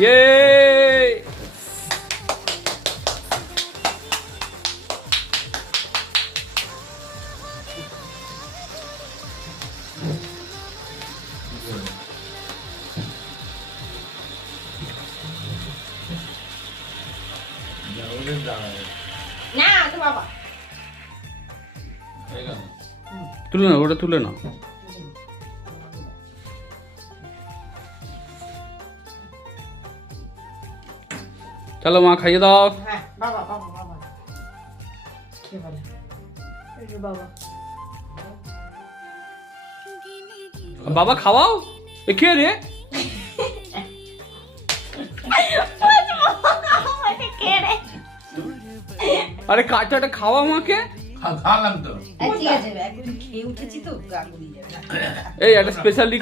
ইয়ে না তো বাবা তুলে না, ওটা তুলে না। চলো মা খাইয়ে দাও। হ্যাঁ বাবা বাবা বাবা কে বলে এই যে বাবা বাবা খাওয়াও। এ কে রে? কে রে আরে কাঁচাটা খাওয়া মাকে। খাওয়ালাম তো। ঠিক আছে একদিন খেয়ে উঠেছি তো গা গুলিয়ে যাবে এই একটা স্পেশালি